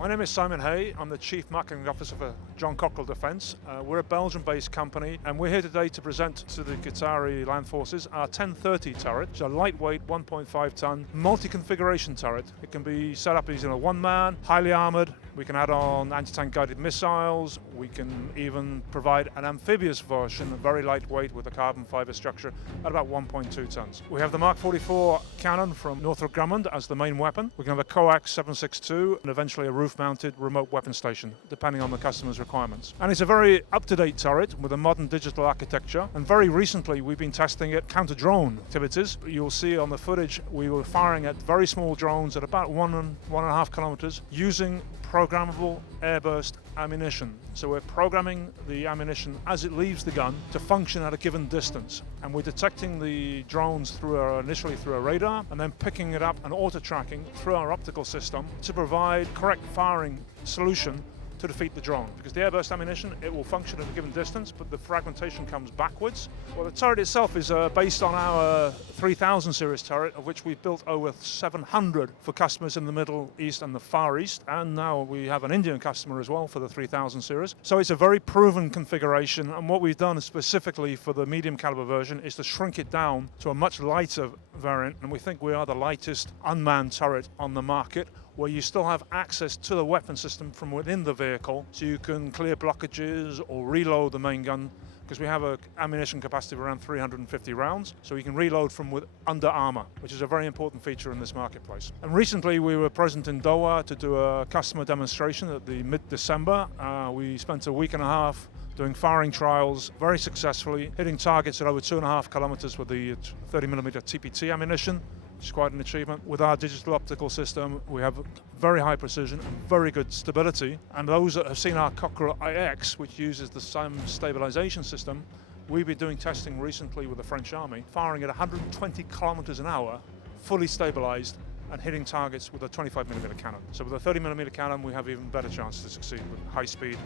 My name is Simon Hay. I'm the Chief Marketing Officer for John Cockerill Defense. We're a Belgium-based company, and we're here today to present to the Qatari land forces our 1030 turret. It's a lightweight 1.5 ton multi-configuration turret. It can be set up as a one-man, highly armored. We can add on anti-tank guided missiles. We can even provide an amphibious version, very lightweight with a carbon fiber structure at about 1.2 tons. We have the Mark 44 cannon from Northrop Grumman as the main weapon. We can have a coax 7.62 and eventually a roof-mounted remote weapon station, depending on the customer's requirements. And it's a very up-to-date turret with a modern digital architecture. And very recently, we've been testing it counter-drone activities. You'll see on the footage, we were firing at very small drones at about 1.5 kilometers using programmable airburst ammunition. So we're programming the ammunition as it leaves the gun to function at a given distance. And we're detecting the drones initially through a radar, and then picking it up and auto-tracking through our optical system to provide correct firing solution to defeat the drone. Because the airburst ammunition, it will function at a given distance, but the fragmentation comes backwards. Well, the turret itself is based on our 3000 series turret, of which we've built over 700 for customers in the Middle East and the Far East. And now we have an Indian customer as well for the 3000 series. So it's a very proven configuration. And what we've done specifically for the medium caliber version is to shrink it down to a much lighter variant. And we think we are the lightest unmanned turret on the market, where you still have access to the weapon system from within the vehicle, so you can clear blockages or reload the main gun, because we have an ammunition capacity of around 350 rounds, so you can reload from under armor, which is a very important feature in this marketplace. And recently we were present in Doha to do a customer demonstration at the mid-December. We spent a week and a half doing firing trials very successfully, hitting targets at over 2.5 kilometers with the 30mm TPT ammunition, which is quite an achievement. With our digital optical system, we have very high precision and very good stability. And those that have seen our Cockerill IX, which uses the same stabilization system, we've been doing testing recently with the French Army, firing at 120 kilometers an hour, fully stabilized, and hitting targets with a 25mm cannon. So with a 30mm cannon, we have even better chance to succeed with high-speed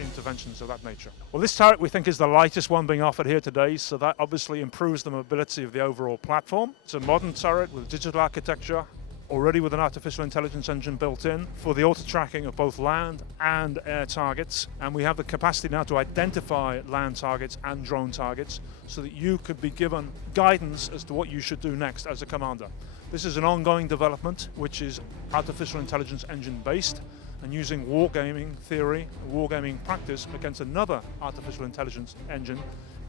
interventions of that nature. Well, this turret we think is the lightest one being offered here today, so that obviously improves the mobility of the overall platform. It's a modern turret with digital architecture, already with an artificial intelligence engine built in for the auto-tracking of both land and air targets. And we have the capacity now to identify land targets and drone targets so that you could be given guidance as to what you should do next as a commander. This is an ongoing development which is artificial intelligence engine based and using wargaming theory, wargaming practice against another artificial intelligence engine.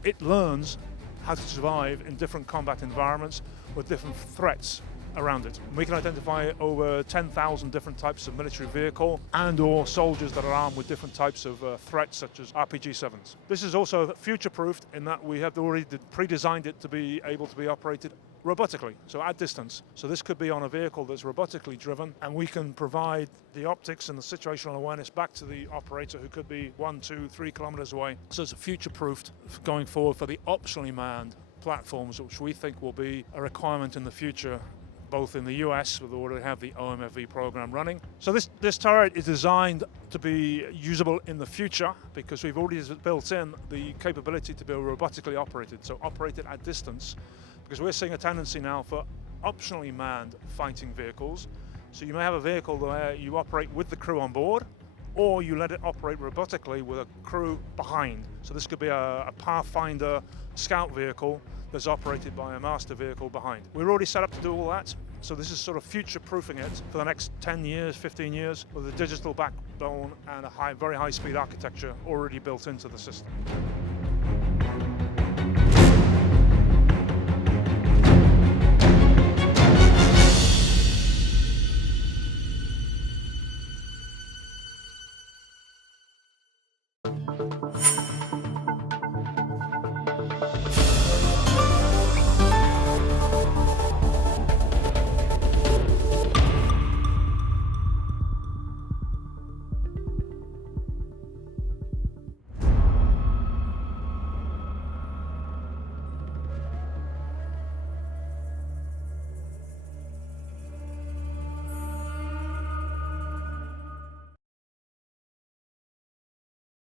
It learns how to survive in different combat environments with different threats around it. We can identify over 10,000 different types of military vehicle and or soldiers that are armed with different types of threats such as RPG-7s. This is also future-proofed in that we have already pre-designed it to be able to be operated robotically, so at distance. So this could be on a vehicle that's robotically driven, and we can provide the optics and the situational awareness back to the operator who could be 1, 2, 3 kilometers away. So it's future-proofed going forward for the optionally manned platforms, which we think will be a requirement in the future, both in the US, where we already have the OMFV program running. So this turret is designed to be usable in the future because we've already built in the capability to be robotically operated, so operated at distance, because we're seeing a tendency now for optionally manned fighting vehicles. So you may have a vehicle where you operate with the crew on board, or you let it operate robotically with a crew behind. So this could be a Pathfinder scout vehicle that's operated by a master vehicle behind. We're already set up to do all that, so this is sort of future-proofing it for the next 10 years, 15 years, with a digital backbone and a very high-speed architecture already built into the system.